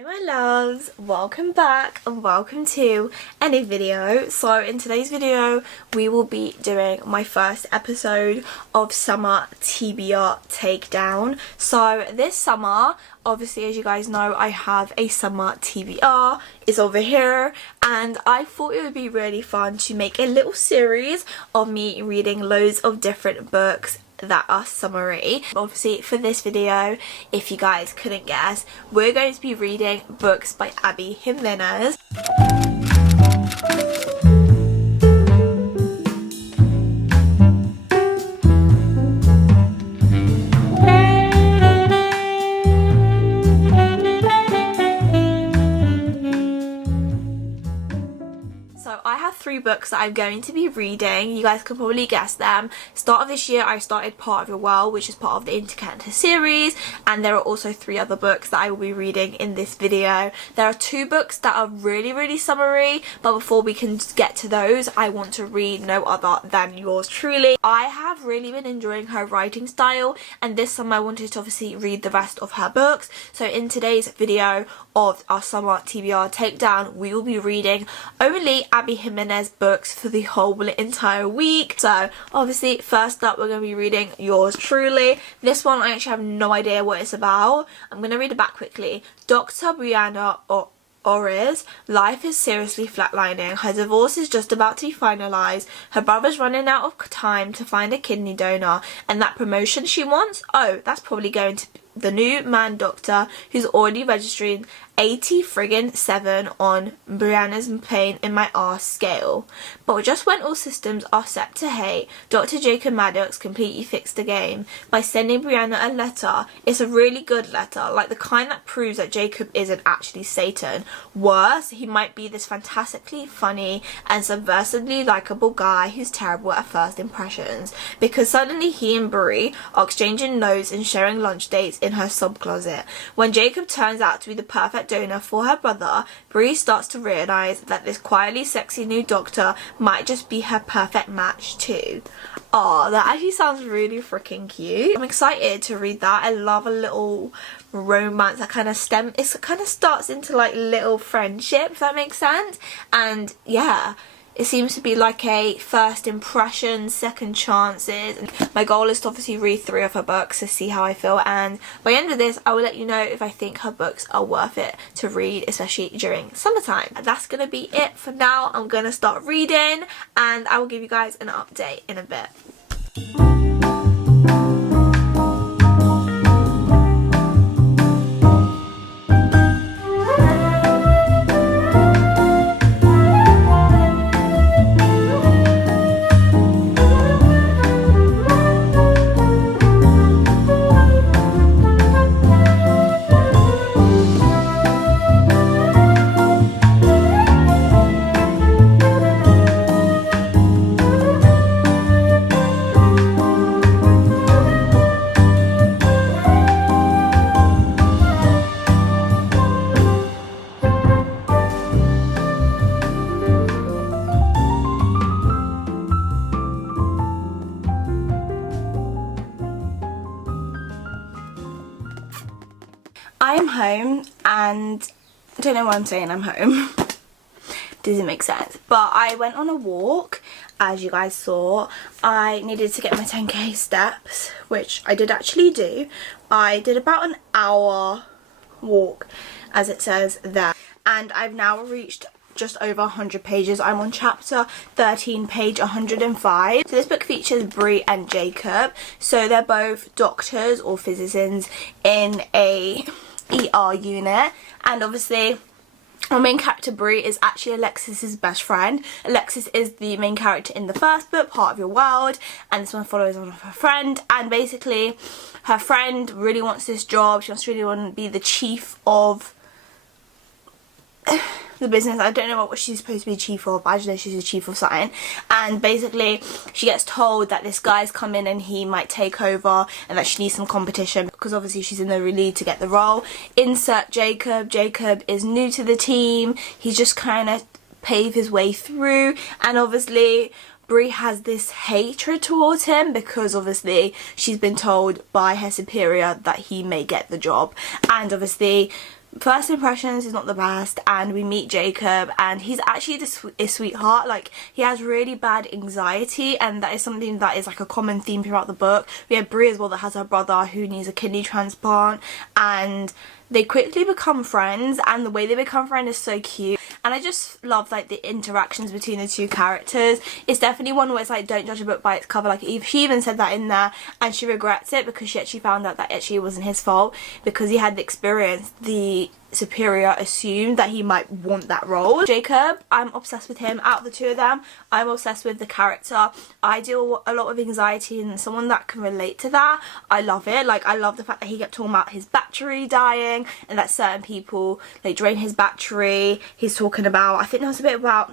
Hi my loves, welcome back and welcome to a new video. So in today's video we will be doing my first episode of summer TBR Takedown. So this summer, obviously as you guys know, I have a summer TBR, it's over here, and I thought it would be really fun to make a little series of me reading loads of different books that are summery. Obviously for this video, if you guys couldn't guess, we're going to be reading books by Abby Jimenez. I have 3 books that I'm going to be reading. You guys can probably guess them. Start of this year I started Part of Your World, which is part of the Intercanter series, and there are also 3 other books that I will be reading in this video. There are 2 books that are really summery, but before we can get to those, I want to read no other than yours truly. I have really been enjoying her writing style, and this summer I wanted to obviously read the rest of her books. So in today's video of our summer TBR Takedown, we will be reading only Abby Jimenez books for the whole entire week. So obviously first up we're going to be reading yours truly. This one I actually have no idea what it's about. I'm going to read it back quickly. Dr. Brianna Orr's life is seriously flatlining. Her divorce is just about to be finalised. Her brother's running out of time to find a kidney donor, and that promotion she wants, oh, that's probably going to be the new man doctor who's already registering 80 friggin' 7 on Brianna's pain in my arse scale. But just when all systems are set to hate, Dr. Jacob Maddox completely fixed the game by sending Brianna a letter. It's a really good letter, like the kind that proves that Jacob isn't actually Satan. Worse, he might be this fantastically funny and subversively likeable guy who's terrible at first impressions, because suddenly he and Brie are exchanging notes and sharing lunch dates in her sub-closet. When Jacob turns out to be the perfect donor for her brother, Brie starts to realise that this quietly sexy new doctor might just be her perfect match too. Oh, that actually sounds really freaking cute. I'm excited to read that. I love a little romance that kind of starts into like little friendship, if that makes sense. And yeah, it seems to be like a first impression, second chances. My goal is to obviously read 3 of her books to see how I feel, and by the end of this I will let you know if I think her books are worth it to read, especially during summertime. That's gonna be it for now. I'm gonna start reading and I will give you guys an update in a bit. I am home, and I don't know why I'm saying I'm home. Doesn't make sense. But I went on a walk, as you guys saw. I needed to get my 10k steps, which I did actually do. I did about an hour walk, as it says there. And I've now reached just over 100 pages. I'm on chapter 13, page 105. So this book features Brie and Jacob. So they're both doctors or physicians in a ER unit, and obviously our main character Brie is actually Alexis's best friend. Alexis is the main character in the first book, Part of Your World, and this one follows on her friend. And basically her friend really wants this job. She really wants to be the chief of the business. I don't know what she's supposed to be chief of, but I just know she's the chief of something. And basically she gets told that this guy's come in and he might take over, and that she needs some competition because obviously she's in the lead to get the role. Insert Jacob. Jacob is new to the team. He's just kind of paved his way through, and obviously Brie has this hatred towards him because obviously she's been told by her superior that he may get the job, and obviously first impressions is not the best, and we meet Jacob, and he's actually a sweetheart. Like, he has really bad anxiety, and that is something that is like a common theme throughout the book. We have Brie as well, that has her brother who needs a kidney transplant, and they quickly become friends, and the way they become friends is so cute. And I just love like the interactions between the two characters. It's definitely one where it's like, don't judge a book by its cover. Like, she even said that in there, and she regrets it because she actually found out that actually it wasn't his fault, because he had the experience. The superior assumed that he might want that role. Jacob, I'm obsessed with him. Out of the two of them, I'm obsessed with the character. I deal a lot with anxiety, and someone that can relate to that, I love it. Like, I love the fact that he kept talking about his battery dying, and that certain people like drain his battery. He's talking about, I think there was a bit about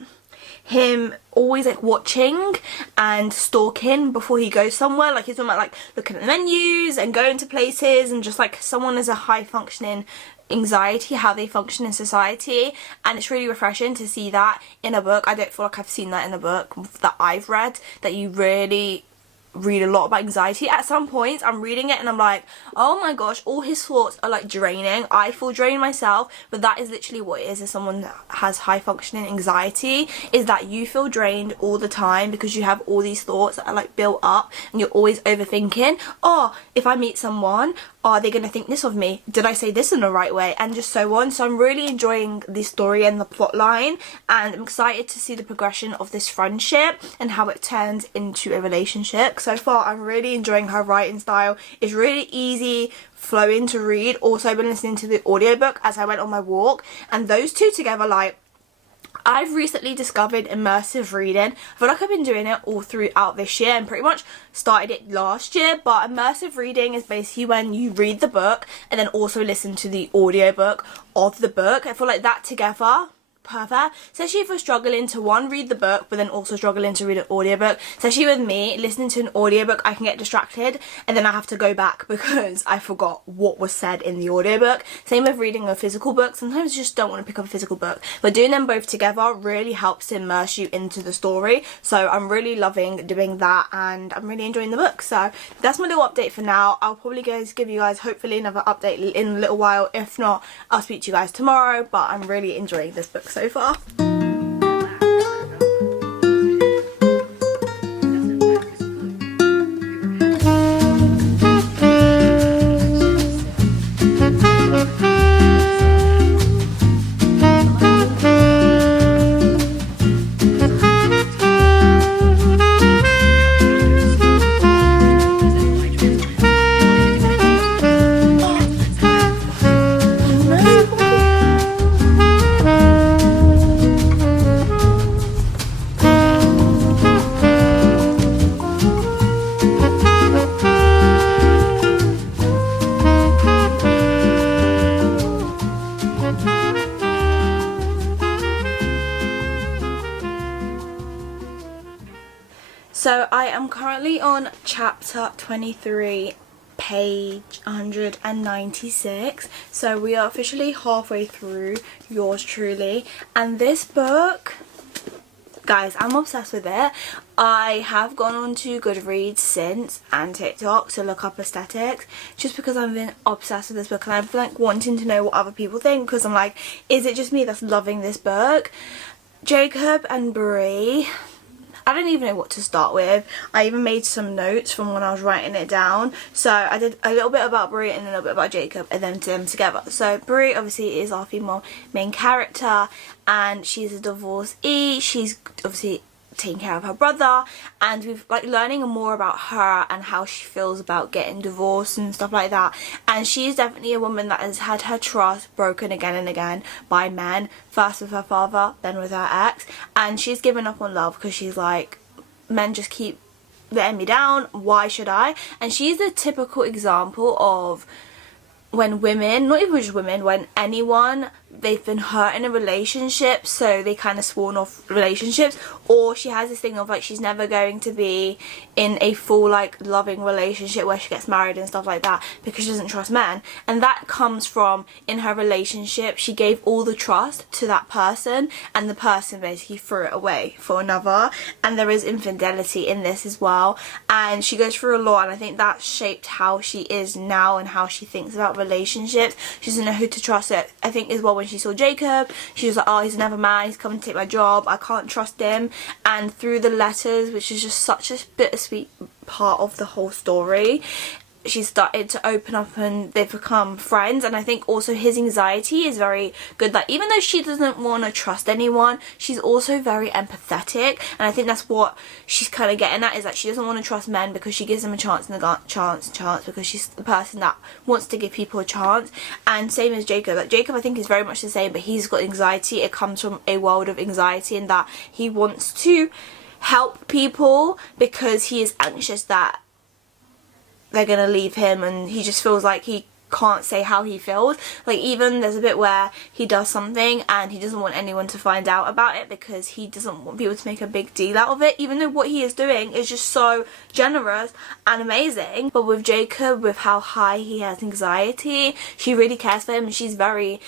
him always like watching and stalking before he goes somewhere. Like, he's talking about like looking at the menus and going to places, and just like someone is a high functioning anxiety, how they function in society. And it's really refreshing to see that in a book. I don't feel like I've seen that in a book that I've read, that you really read a lot about anxiety. At some points I'm reading it and I'm like, oh my gosh, all his thoughts are like draining. I feel drained myself, but that is literally what it is as someone that has high functioning anxiety, is that you feel drained all the time because you have all these thoughts that are like built up, and you're always overthinking. Oh, if I meet someone, are they gonna think this of me? Did I say this in the right way? And just so on. So I'm really enjoying the story and the plot line, and I'm excited to see the progression of this friendship and how it turns into a relationship. So far I'm really enjoying her writing style. It's really easy flowing to read. Also, I've been listening to the audiobook as I went on my walk, and those two together, like, I've recently discovered immersive reading. I feel like I've been doing it all throughout this year and pretty much started it last year, but immersive reading is basically when you read the book and then also listen to the audiobook of the book. I feel like that together, perfect. Especially if you're struggling to read the book but then also struggling to read an audiobook. Especially with me, listening to an audiobook, I can get distracted and then I have to go back because I forgot what was said in the audiobook. Same with reading a physical book. Sometimes you just don't want to pick up a physical book, but doing them both together really helps to immerse you into the story. So I'm really loving doing that, and I'm really enjoying the book. So that's my little update for now. I'll probably give you guys hopefully another update in a little while. If not, I'll speak to you guys tomorrow, but I'm really enjoying this book so far. So I am currently on chapter 23, page 196. So we are officially halfway through yours truly, and this book, guys, I'm obsessed with it. I have gone on to Goodreads since and TikTok to look up aesthetics, just because I've been obsessed with this book and I've been like wanting to know what other people think, because I'm like, is it just me that's loving this book? Jacob and Brie, I don't even know what to start with. I even made some notes from when I was writing it down. So I did a little bit about Brie and a little bit about Jacob, and then them together. So Brie obviously is our female main character, and she's a divorcee. She's obviously taking care of her brother, and we've like learning more about her and how she feels about getting divorced and stuff like that. And she's definitely a woman that has had her trust broken again and again by men, first with her father, then with her ex, and she's given up on love because she's like, men just keep letting me down, why should I? And she's the typical example of when women, not even just women, when anyone they've been hurt in a relationship, so they kind of sworn off relationships, or she has this thing of like she's never going to be in a full like loving relationship where she gets married and stuff like that because she doesn't trust men. And that comes from, in her relationship, she gave all the trust to that person and the person basically threw it away for another, and there is infidelity in this as well, and she goes through a lot, and I think that shaped how she is now and how she thinks about relationships. She doesn't know who to trust. It I think as well, when she saw Jacob, she was like, oh, he's another man, he's coming to take my job, I can't trust him. And through the letters, which is just such a bittersweet part of the whole story, she started to open up and they've become friends. And I think also his anxiety is very good. Like, even though she doesn't want to trust anyone, she's also very empathetic, and I think that's what she's kind of getting at, is that she doesn't want to trust men because she gives them a chance and a chance because she's the person that wants to give people a chance. And same as Jacob. Like, Jacob I think is very much the same, but he's got anxiety. It comes from a world of anxiety, and that he wants to help people because he is anxious that they're gonna leave him, and he just feels like he can't say how he feels. Like, even there's a bit where he does something and he doesn't want anyone to find out about it because he doesn't want people to make a big deal out of it, even though what he is doing is just so generous and amazing. But with Jacob, with how high he has anxiety, she really cares for him, and she's very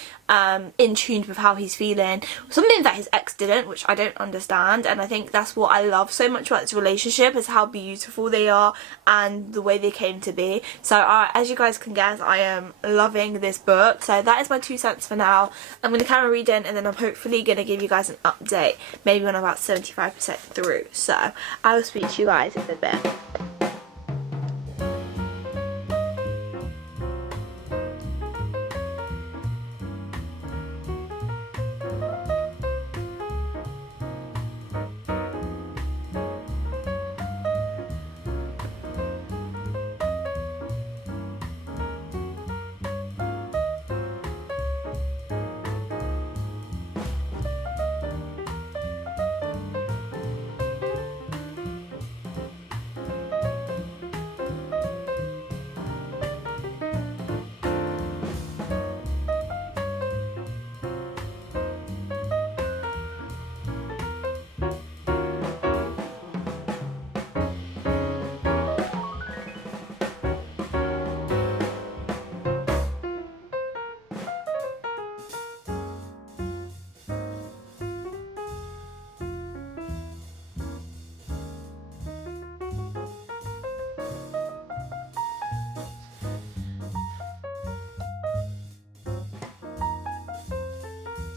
in tune with how he's feeling, something that his ex didn't, which I don't understand. And I think that's what I love so much about this relationship, is how beautiful they are and the way they came to be. So as you guys can guess, I am loving this book. So that is my 2 cents for now. I'm going to carry reading, and then I'm hopefully going to give you guys an update maybe when I'm about 75% through. So I will speak to you guys in a bit.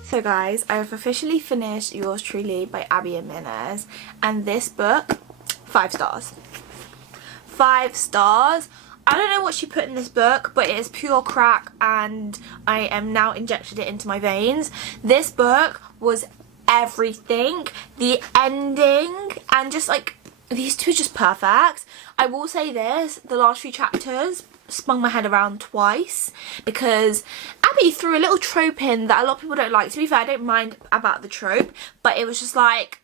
So guys, I have officially finished Yours Truly by Abby Jimenez, and this book, 5 stars. 5 stars. I don't know what she put in this book, but it is pure crack, and I am now injected it into my veins. This book was everything. The ending, and just like, these two are just perfect. I will say this, the last few chapters spun my head around twice, because Abby threw a little trope in that a lot of people don't like. To be fair, I don't mind about the trope, but it was just like,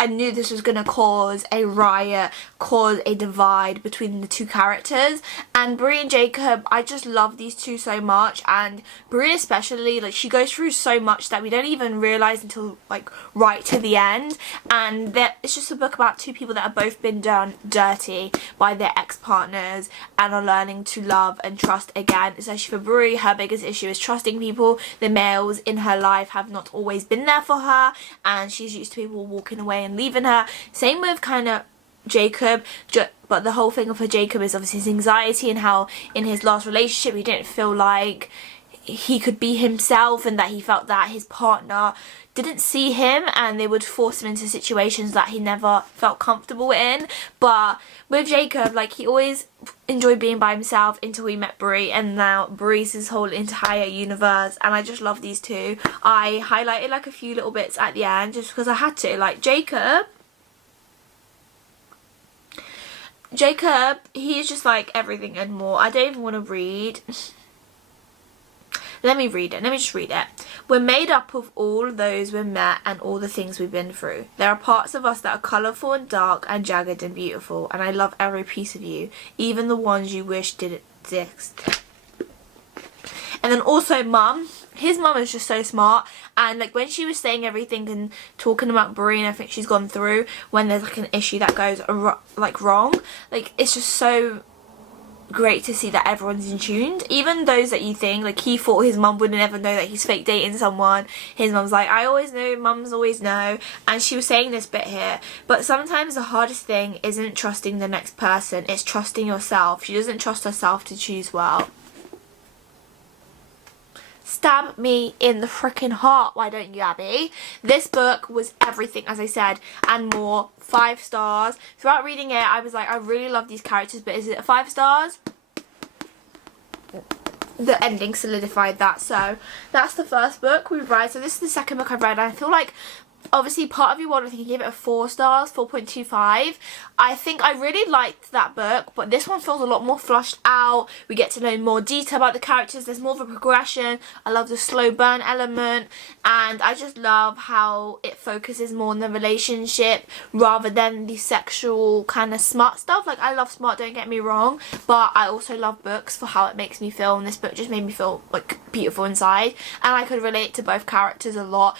I knew this was going to cause a riot, cause a divide between the two characters. And Brie and Jacob, I just love these two so much. And Brie especially, like, she goes through so much that we don't even realise until, like, right to the end. And it's just a book about two people that have both been done dirty by their ex-partners and are learning to love and trust again. Especially for Brie, her biggest issue is trusting people. The males in her life have not always been there for her, and she's used to people walking away and leaving her. Same with kind of Jacob, but the whole thing for Jacob is obviously his anxiety, and how in his last relationship he didn't feel like he could be himself, and that he felt that his partner didn't see him and they would force him into situations that he never felt comfortable in. But with Jacob, like, he always enjoyed being by himself until we met Brie, and now Brie's his whole entire universe, and I just love these two. I highlighted like a few little bits at the end just because I had to. Like, Jacob, he is just like everything and more. I don't even want to read. Let me read it. Let me just read it. We're made up of all those we've met and all the things we've been through. There are parts of us that are colourful and dark and jagged and beautiful, and I love every piece of you, even the ones you wish didn't exist. And then also mum. His mum is just so smart, and like when she was saying everything and talking about Brie and I think she's gone through when there's like an issue that goes like wrong, like it's just so great to see that everyone's in tune. Even those that you think, like he thought his mum wouldn't ever know that he's fake dating someone, his mum's like, I always know, mums always know. And she was saying this bit here, but sometimes the hardest thing isn't trusting the next person, it's trusting yourself. She doesn't trust herself to choose well. Stab me in the freaking heart, why don't you, Abby? This book was everything, as I said, and more. 5 stars. Throughout reading it, I was like, I really love these characters, but is it 5 stars? The ending solidified that. So that's the first book we've read. So this is the second book I've read, and I feel like obviously part of you want to think give it a 4 stars, 4.25. I think I really liked that book, but this one feels a lot more flushed out. We get to know more detail about the characters. There's more of a progression. I love the slow burn element, and I just love how it focuses more on the relationship rather than the sexual kind of smart stuff. Like, I love smart, don't get me wrong, but I also love books for how it makes me feel, and this book just made me feel like beautiful inside, and I could relate to both characters a lot.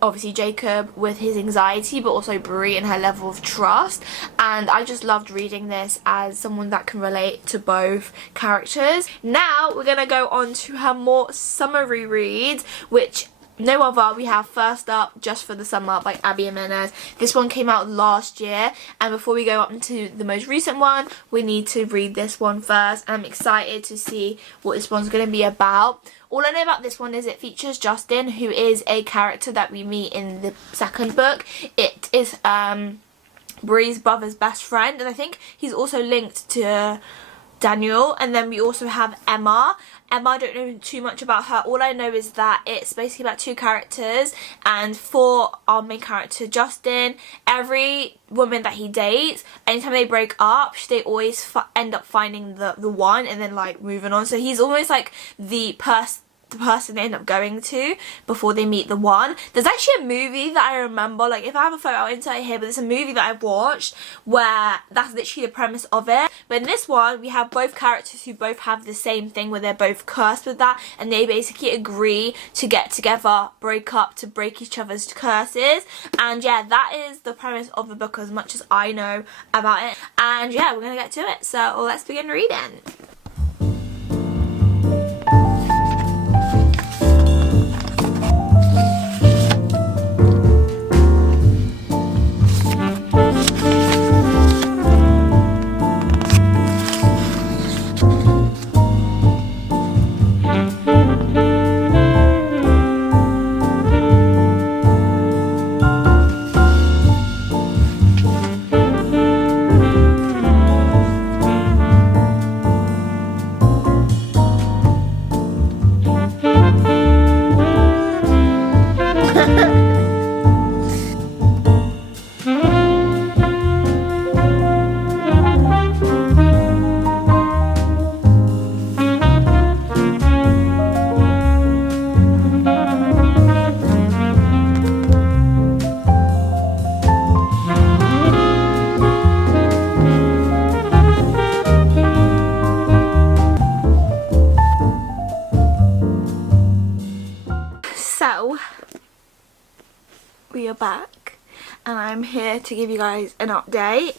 Obviously Jacob with his anxiety, but also Brie and her level of trust, and I just loved reading this as someone that can relate to both characters. Now we're gonna go on to her more summary reads, which no other. We have First Up, Just for the Summer by Abby Jimenez. This one came out last year, and before we go up into the most recent one, we need to read this one first. I'm excited to see what this one's going to be about. All I know about this one is it features Justin, who is a character that we meet in the second book. It is Brie's brother's best friend, and I think he's also linked to Daniel. And then we also have Emma. I don't know too much about her. All I know is that it's basically about 2 characters, and for our main character Justin, every woman that he dates, anytime they break up, they always end up finding the one and then like moving on. So he's almost like the person they end up going to before they meet the one. There's actually a movie that I remember, like if I have a photo I'll insert it here, but there's a movie that I've watched where that's literally the premise of it. But in this one we have both characters who both have the same thing where they're both cursed with that, and they basically agree to get together, break up, to break each other's curses. And yeah, that is the premise of the book as much as I know about it. And yeah, we're gonna get to it, so let's begin reading. So, we are back, and I'm here to give you guys an update.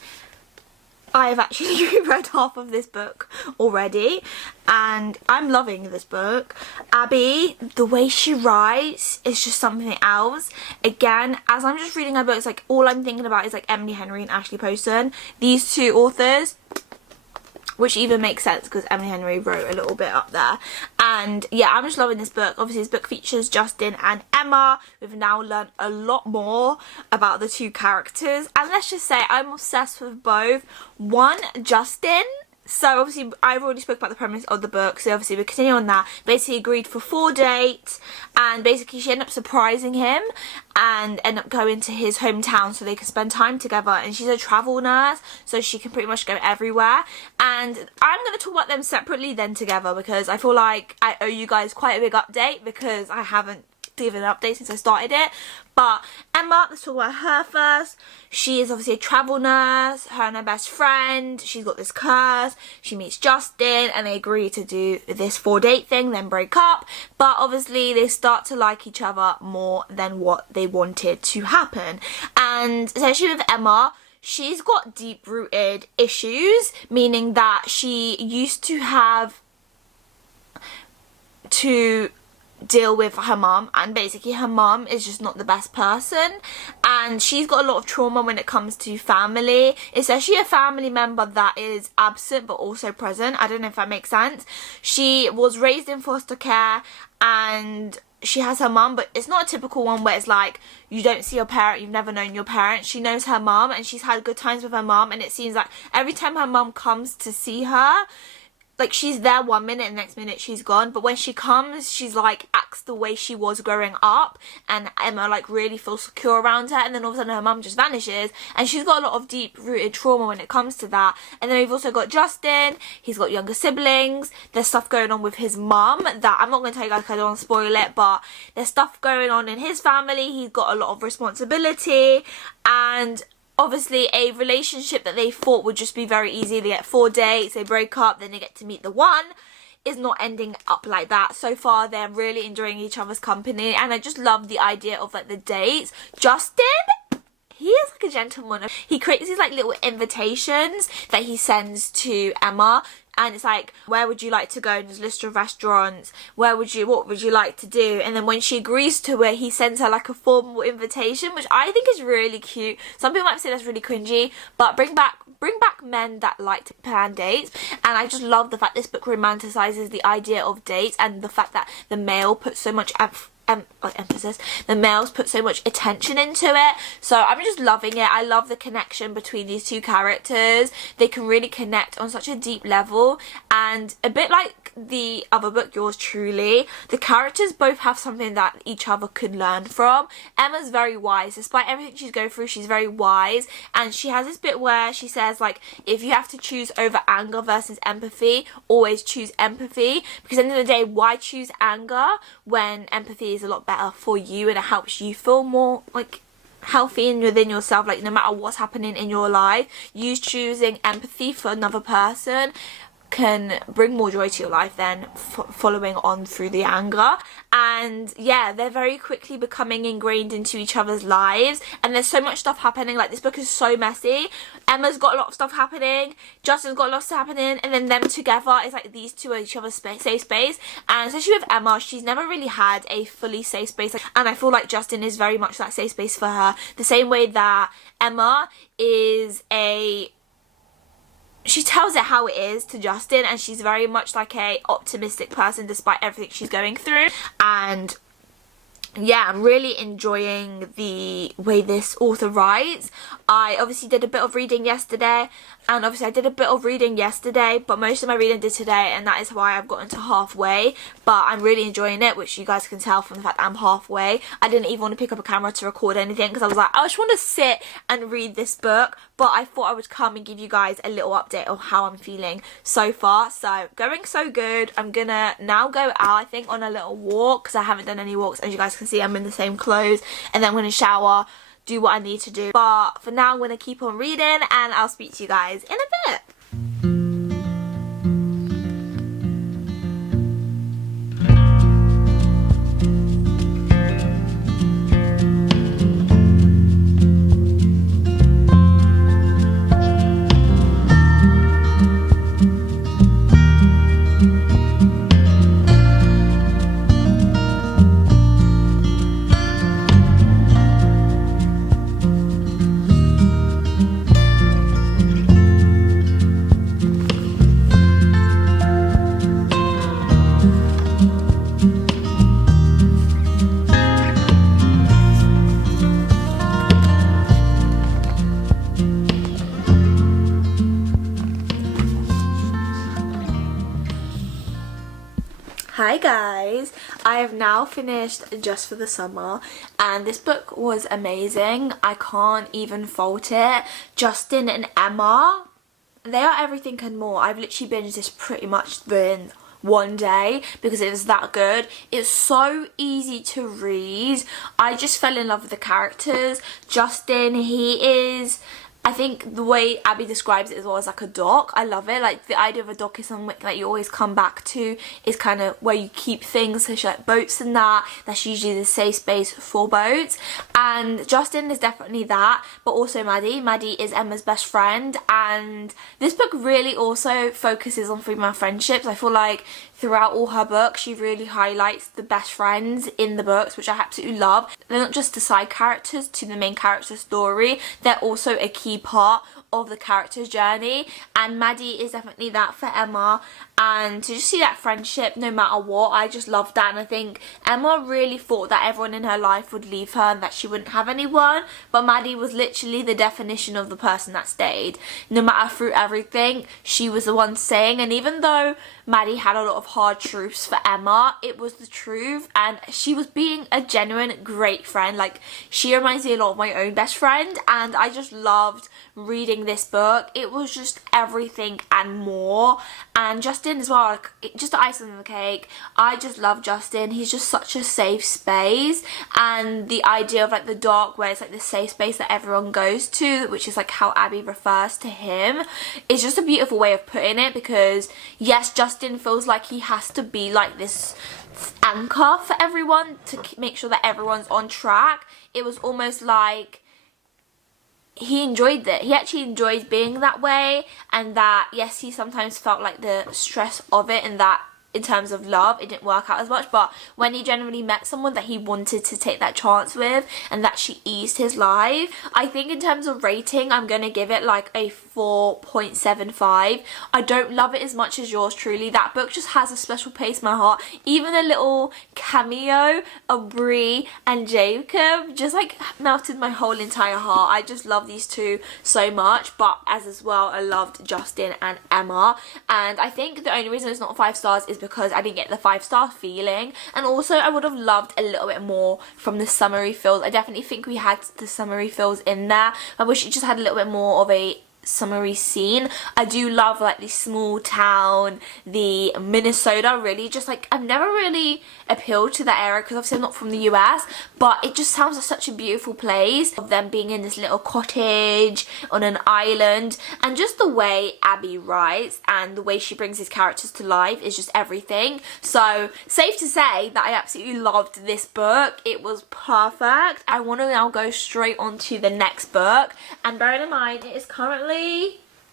I've actually read half of this book already, and I'm loving this book. Abby, the way she writes is just something else. Again, as I'm just reading her books, like all I'm thinking about is like Emily Henry and Ashley Poston. These 2 authors, which even makes sense because Emily Henry wrote a little bit up there. And yeah, I'm just loving this book. Obviously this book features Justin and Emma. We've now learned a lot more about the 2 characters, and let's just say I'm obsessed with both. One, Justin. So obviously I've already spoke about the premise of the book, so obviously we're continuing on that. Basically agreed for 4 dates, and basically she ended up surprising him and ended up going to his hometown so they could spend time together. And she's a travel nurse, so she can pretty much go everywhere. And I'm going to talk about them separately then together, because I feel like I owe you guys quite a big update because I haven't given an update since I started it. But Emma, let's talk about her first. She is obviously a travel nurse, her and her best friend. She's got this curse. She meets Justin and they agree to do this 4-date thing, then break up. But obviously they start to like each other more than what they wanted to happen. And especially with Emma, she's got deep-rooted issues, meaning that she used to have to deal with her mum, and basically her mum is just not the best person, and she's got a lot of trauma when it comes to family, especially a family member that is absent but also present. I don't know if that makes sense. She was raised in foster care and she has her mum, but it's not a typical one where it's like you don't see your parent, you've never known your parent. She knows her mum and she's had good times with her mum, and it seems like every time her mum comes to see her, like, she's there 1 minute and the next minute she's gone. But when she comes, she's like acts the way she was growing up, and Emma like really feels secure around her, and then all of a sudden her mum just vanishes, and she's got a lot of deep rooted trauma when it comes to that. And then we've also got Justin. He's got younger siblings. There's stuff going on with his mum that I'm not going to tell you guys because I don't want to spoil it, but there's stuff going on in his family. He's got a lot of responsibility, and obviously a relationship that they thought would just be very easy. They get 4 dates, they break up, then they get to meet the one, is not ending up like that. So far they're really enjoying each other's company, and I just love the idea of like the dates. Justin, he is like a gentleman. He creates these like little invitations that he sends to Emma, and it's like, where would you like to go? And there's a list of restaurants. What would you like to do? And then when she agrees to it, he sends her like a formal invitation, which I think is really cute. Some people might say that's really cringy, but bring back men that like to plan dates. And I just love the fact this book romanticizes the idea of dates, and the fact that the male puts so much emphasis, the males put so much attention into it. So I'm just loving it. I love the connection between these two characters. They can really connect on such a deep level, and a bit like the other book, Yours Truly, the characters both have something that each other could learn from. Emma's very wise. Despite everything she's going through, she's very wise, and she has this bit where she says, like, if you have to choose over anger versus empathy, always choose empathy, because at the end of the day, why choose anger when empathy is a lot better for you and it helps you feel more like healthy and within yourself? Like, no matter what's happening in your life, you choosing empathy for another person can bring more joy to your life than following on through the anger. And yeah, they're very quickly becoming ingrained into each other's lives, and there's so much stuff happening. Like, this book is so messy. Emma's got a lot of stuff happening, Justin's got a lot of stuff happening, and then them together is like these two are each other's safe space. And especially with Emma, she's never really had a fully safe space, and I feel like Justin is very much that safe space for her, the same way that Emma is she tells it how it is to Justin, and she's very much like a optimistic person despite everything she's going through. And yeah, I'm really enjoying the way this author writes. I obviously did a bit of reading yesterday, but most of my reading did today, and that is why I've gotten to halfway. But I'm really enjoying it, which you guys can tell from the fact that I'm halfway. I didn't even want to pick up a camera to record anything because I was like, I just want to sit and read this book. But I thought I would come and give you guys a little update of how I'm feeling so far. So, going so good. I'm gonna now go out, I think, on a little walk because I haven't done any walks. As you guys can see, I'm in the same clothes, and then I'm gonna shower, do what I need to do. But for now, I'm gonna keep on reading, and I'll speak to you guys in a bit. Hi guys, I have now finished Just for the Summer, and this book was amazing. I can't even fault it. Justin and Emma, they are everything and more. I've literally binged this pretty much in one day because it was that good. It's so easy to read. I just fell in love with the characters. Justin, he is, I think the way Abby describes it as well as like a dock. I love it. Like the idea of a dock is something that you always come back to, is kind of where you keep things, so like boats and that's usually the safe space for boats. And Justin is definitely that, but also Maddie. Maddie is Emma's best friend, and this book really also focuses on female friendships. I feel like throughout all her books she really highlights the best friends in the books, which I absolutely love. They're not just the side characters to the main character's story, they're also a key part of the character's journey, and Maddie is definitely that for Emma. And to just see that friendship no matter what, I just love that. And I think Emma really thought that everyone in her life would leave her and that she wouldn't have anyone, but Maddie was literally the definition of the person that stayed. No matter through everything, she was the one saying, and even though Maddie had a lot of hard truths for Emma, it was the truth, and she was being a genuine great friend. Like, she reminds me a lot of my own best friend, and I just loved reading this book. It was just everything and more. And Justin as well, like, just the icing on the cake. I just love Justin. He's just such a safe space, and the idea of like the dock, where it's like the safe space that everyone goes to, which is like how Abby refers to him, is just a beautiful way of putting it. Because yes, Justin feels like he has to be like this anchor for everyone to make sure that everyone's on track. It was almost like he enjoyed it. He actually enjoyed being that way, and that yes, he sometimes felt like the stress of it, and that in terms of love it didn't work out as much, but when he genuinely met someone that he wanted to take that chance with and that she eased his life, I think in terms of rating I'm gonna give it like a 4.75. I don't love it as much as yours truly. That book just has a special place in my heart. Even a little cameo of Brie and Jacob just like melted my whole entire heart. I just love these two so much, but as well I loved Justin and Emma. And I think the only reason it's not 5 stars is because I didn't get the 5-star feeling, and also I would have loved a little bit more from the summary fills. I definitely think we had the summary fills in there. I wish it just had a little bit more of a summary scene. I do love like the small town, the Minnesota, really just like I've never really appealed to that area because obviously I'm not from the US, but it just sounds like such a beautiful place of them being in this little cottage on an island, and just the way Abby writes and the way she brings his characters to life is just everything. So safe to say that I absolutely loved this book. It was perfect. I want to now go straight on to the next book, and bearing in mind it is currently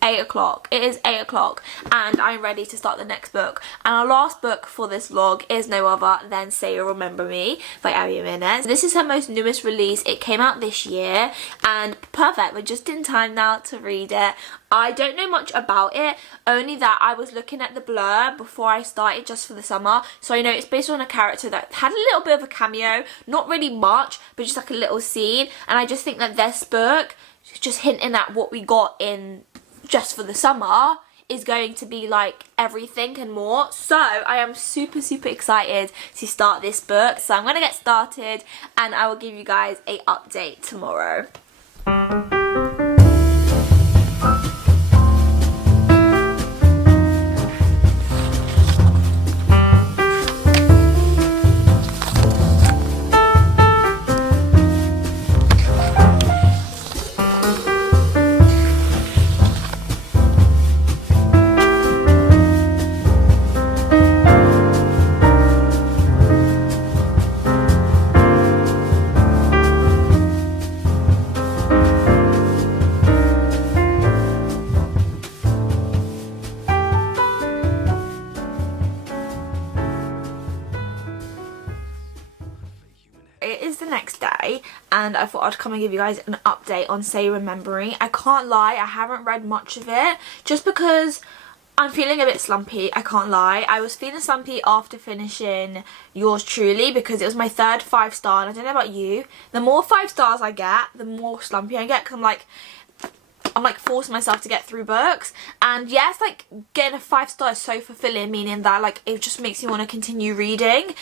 8 o'clock. It is 8 o'clock and I'm ready to start the next book. And our last book for this vlog is no other than Say You'll Remember Me by Abby Jimenez. This is her most newest release. It came out this year, and perfect, we're just in time now to read it. I don't know much about it, only that I was looking at the blurb before I started just for the summer, so I know it's based on a character that had a little bit of a cameo, not really much, but just like a little scene. And I just think that this book, just hinting at what we got in just for the summer, is going to be like everything and more. So I am super excited to start this book. So I'm going to get started and I will give you guys a update tomorrow. It is the next day and I thought I'd come and give you guys an update on Say Remember Me. I can't lie, I haven't read much of it just because I'm feeling a bit slumpy. I can't lie. I was feeling slumpy after finishing Yours Truly because it was my third 5-star, and I don't know about you, the more 5 stars I get, the more slumpy I get, because I'm like forcing myself to get through books. And yes, like getting a 5-star is so fulfilling, meaning that like it just makes me want to continue reading.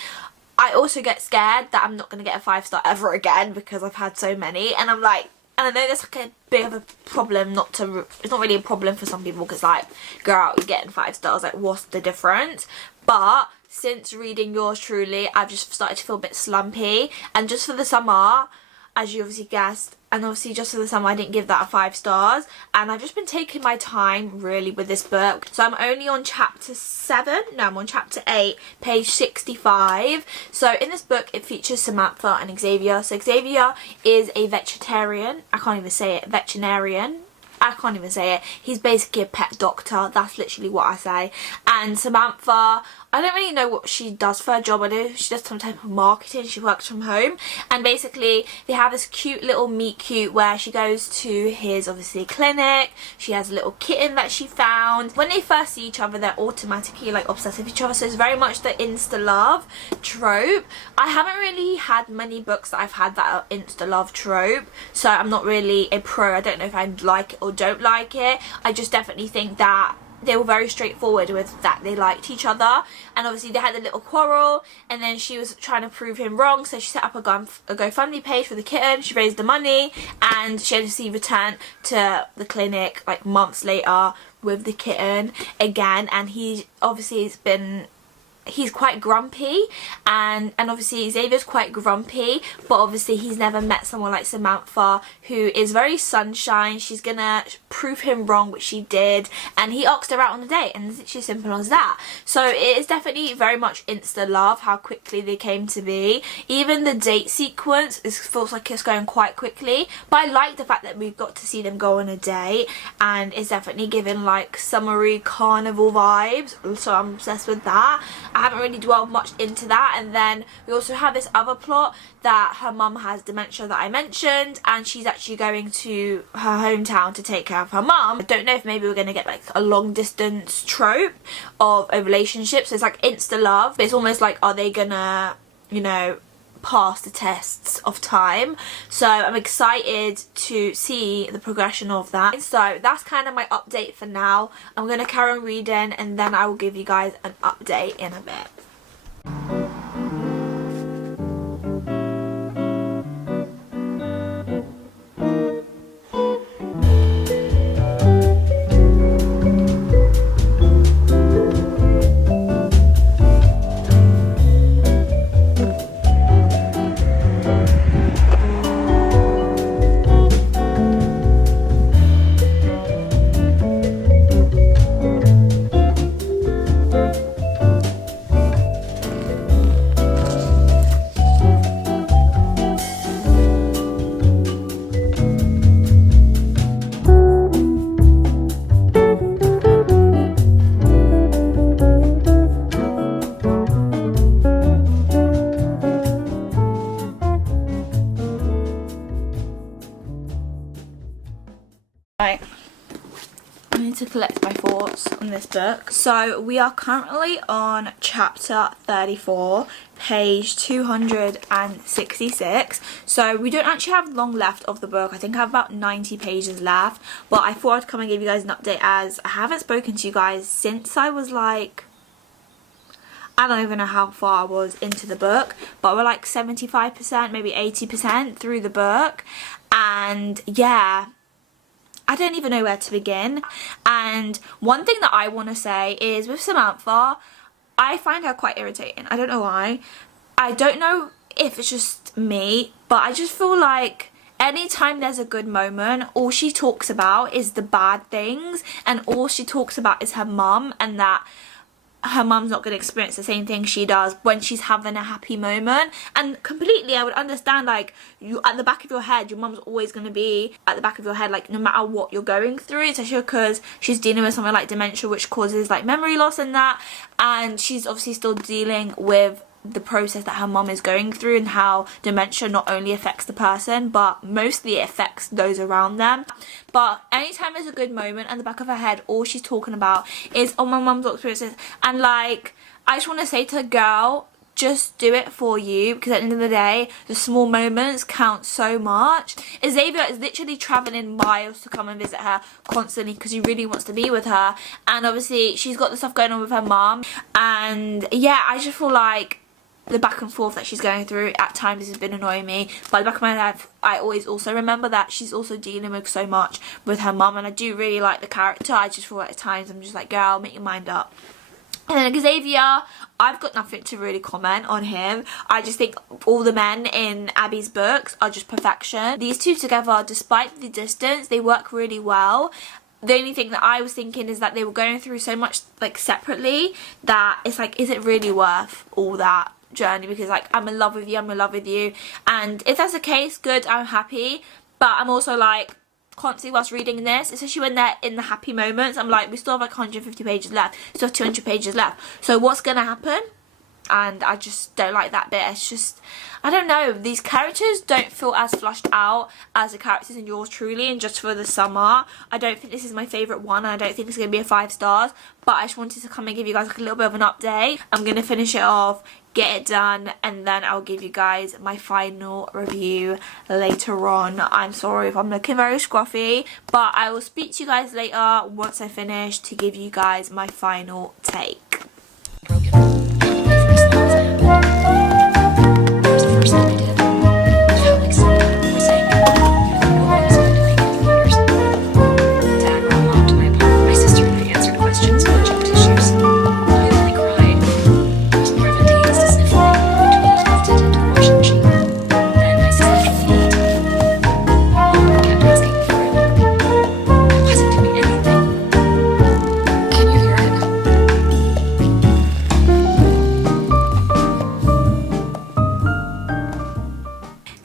I also get scared that I'm not going to get a 5-star ever again because I've had so many, and I'm like, And I know that's like a bit of a problem, it's not really a problem for some people, because like, girl, you're getting 5 stars, like what's the difference? But since reading yours truly, I've just started to feel a bit slumpy, and just for the summer, as you obviously guessed, and obviously just for the summer I didn't give that a 5 stars, and I've just been taking my time really with this book. So I'm only on chapter 7, no, I'm on chapter 8, page 65. So in this book it features Samantha and Xavier. So Xavier is a veterinarian, I can't even say it, veterinarian. I can't even say it. He's basically a pet doctor. That's literally what I say. And Samantha, I don't really know what she does for a job. I know she does some type of marketing. She works from home. And basically, they have this cute little meet cute where she goes to his, obviously, clinic. She has a little kitten that she found. When they first see each other, they're automatically, like, obsessed with each other. So it's very much the insta-love trope. I haven't really had many books that I've had that are insta-love trope. So I'm not really a pro. I don't know if I like it or don't like it. I just definitely think that they were very straightforward with that they liked each other, and obviously they had a little quarrel, and then she was trying to prove him wrong, so she set up a GoFundMe page for the kitten. She raised the money, and she obviously returned to the clinic like months later with the kitten again, and he obviously he's quite grumpy, and obviously Xavier's quite grumpy, but obviously he's never met someone like Samantha, who is very sunshine. She's gonna prove him wrong, which she did, and he asked her out on a date, and it's literally as simple as that. So it is definitely very much insta love, how quickly they came to be. Even the date sequence feels like it's going quite quickly, but I like the fact that we've got to see them go on a date, and it's definitely given like summery carnival vibes, so I'm obsessed with that. I haven't really dwelled much into that. And then we also have this other plot that her mum has dementia that I mentioned, and she's actually going to her hometown to take care of her mum. I don't know if maybe we're going to get like a long distance trope of a relationship, so it's like insta love, but it's almost like, are they gonna, you know, pass the tests of time? So I'm excited to see the progression of that. So that's kind of my update for now. I'm going to carry on reading, and then I will give you guys an update in a bit. Right, I need to collect my thoughts on this book. So we are currently on chapter 34, page 266. So we don't actually have long left of the book. I think I have about 90 pages left, but I thought I'd come and give you guys an update, as I haven't spoken to you guys since I was like, I don't even know how far I was into the book, but we're like 75%, maybe 80% through the book, and yeah, I don't even know where to begin. And one thing that I want to say is, with Samantha, I find her quite irritating. I don't know why. I don't know if it's just me, but I just feel like anytime there's a good moment, all she talks about is the bad things, and all she talks about is her mum, and that her mum's not going to experience the same thing she does when she's having a happy moment. And completely, I would understand, like, you at the back of your head, your mum's always going to be at the back of your head, like, no matter what you're going through, especially because she's dealing with something like dementia, which causes like memory loss and that, and she's obviously still dealing with the process that her mum is going through, and how dementia not only affects the person, but mostly it affects those around them. But anytime there's a good moment, in the back of her head, all she's talking about is, oh, my mum's experiences. And like, I just want to say to the girl, just do it for you, because at the end of the day, the small moments count so much. Xavier is literally travelling miles to come and visit her constantly because he really wants to be with her, and obviously she's got the stuff going on with her mum, and yeah, I just feel like the back and forth that she's going through at times has been annoying me. By the back of my head, I always also remember that she's also dealing with so much with her mum, and I do really like the character. I just feel like at times I'm just like, girl, make your mind up. And then Xavier, I've got nothing to really comment on him. I just think all the men in Abby's books are just perfection. These two together, despite the distance, they work really well. The only thing that I was thinking is that they were going through so much like separately that it's like, is it really worth all that journey? Because like, I'm in love with you, I'm in love with you. And if that's the case, good, I'm happy. But I'm also like, constantly whilst reading this, especially when they're in the happy moments, I'm like, we still have like 150 pages left, we still have 200 pages left, so what's gonna happen? And I just don't like that bit. It's just, I don't know, these characters don't feel as flushed out as the characters in Yours Truly and Just for the Summer. I don't think this is my favourite one, and I don't think it's going to be a 5 stars, but I just wanted to come and give you guys like a little bit of an update. I'm going to finish it off, get it done, and then I'll give you guys my final review later on. I'm sorry if I'm looking very scruffy, but I will speak to you guys later once I finish to give you guys my final take.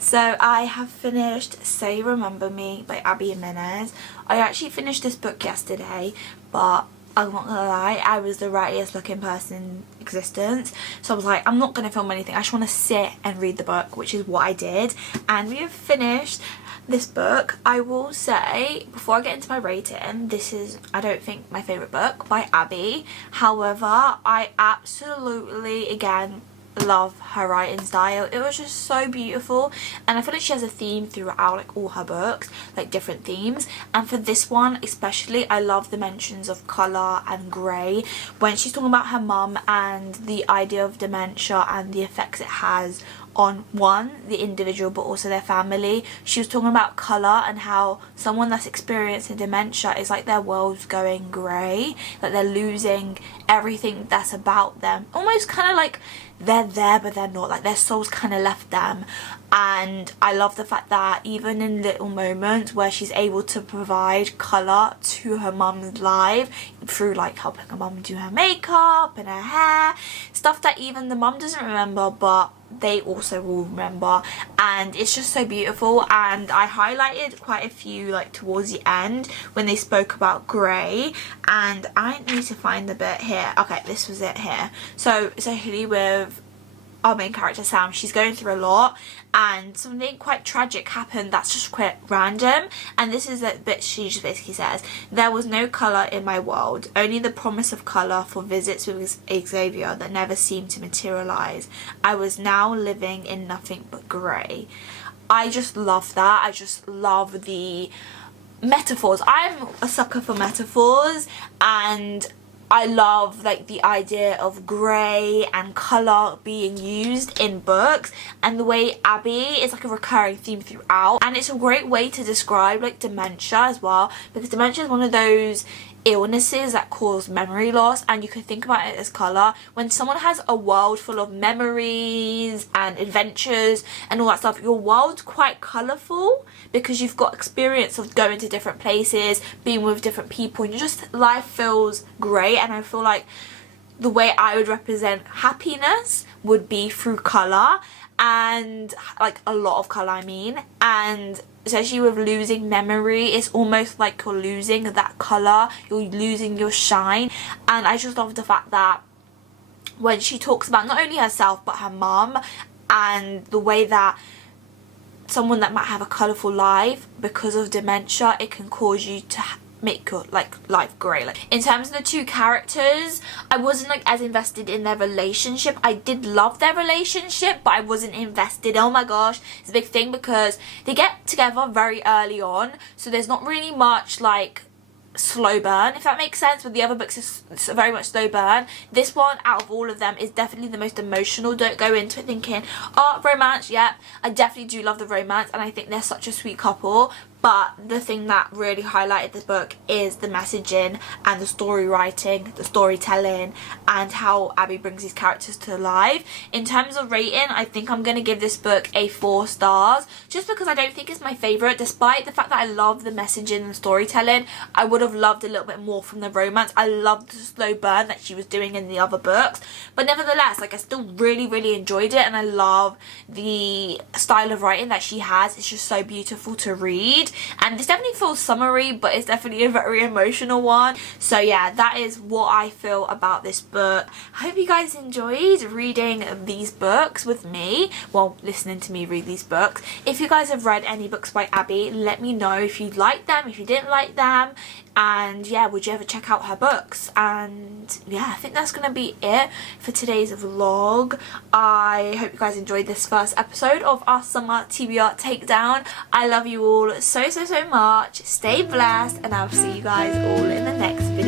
So I have finished Say Remember Me by Abby Jimenez. I actually finished this book yesterday, but I'm not gonna lie, I was the rattiest looking person in existence. So I was like, I'm not gonna film anything, I just want to sit and read the book, which is what I did. And we have finished this book. I will say, before I get into my rating, this is, I don't think, my favourite book by Abby. However, I absolutely, again, love her writing style. It was just so beautiful, and I feel like she has a theme throughout like all her books, like different themes, and for this one especially I love the mentions of colour and grey when she's talking about her mum and the idea of dementia and the effects it has on one, the individual, but also their family. She was talking about colour and how someone that's experiencing dementia is like their world's going grey, like they're losing everything that's about them, almost kind of like they're there but they're not, like their soul's kind of left them. And I love the fact that even in little moments where she's able to provide colour to her mum's life through like helping her mum do her makeup and her hair, stuff that even the mum doesn't remember but they also will remember, and it's just so beautiful. And I highlighted quite a few like towards the end when they spoke about grey, and I need to find the bit here. Okay, this was it here. So essentially with our main character Sam, she's going through a lot and something quite tragic happened that's just quite random, and this is a bit she just basically says, there was no colour in my world, only the promise of colour for visits with Xavier that never seemed to materialise. I was now living in nothing but grey. I just love that. I just love the metaphors. I'm a sucker for metaphors, and I love like the idea of grey and colour being used in books, and the way Abby is like a recurring theme throughout, and it's a great way to describe like dementia as well, because dementia is one of those illnesses that cause memory loss, and you can think about it as colour. When someone has a world full of memories and adventures and all that stuff, your world's quite colourful because you've got experience of going to different places, being with different people, and life feels great. And I feel like the way I would represent happiness would be through colour, and like a lot of colour I mean, and especially with losing memory, it's almost like you're losing that colour, you're losing your shine. And I just love the fact that when she talks about not only herself but her mum, and the way that someone that might have a colourful life because of dementia, it can cause you to make your like life grey. Like in terms of the two characters, I wasn't like as invested in their relationship. I did love their relationship, but I wasn't invested. Oh my gosh, it's a big thing because they get together very early on, so there's not really much like slow burn, if that makes sense. With the other books it's very much slow burn. This one, out of all of them, is definitely the most emotional. Don't go into it thinking, oh, romance. Yep, I definitely do love the romance, and I think they're such a sweet couple. But the thing that really highlighted this book is the messaging and the story writing, the storytelling, and how Abby brings these characters to life. In terms of rating, I think I'm going to give this book a 4 stars, just because I don't think it's my favourite. Despite the fact that I love the messaging and storytelling, I would have loved a little bit more from the romance. I loved the slow burn that she was doing in the other books. But nevertheless, like, I still really, really enjoyed it, and I love the style of writing that she has. It's just so beautiful to read. And this definitely feels summery, but it's definitely a very emotional one. So yeah, that is what I feel about this book. I hope you guys enjoyed reading these books with me. Well, listening to me read these books. If you guys have read any books by Abby, let me know if you liked them, if you didn't like them. And yeah, would you ever check out her books? And yeah, I think that's gonna be it for today's vlog. I hope you guys enjoyed this first episode of our summer TBR takedown. I love you all so much. Stay blessed, and I'll see you guys all in the next video.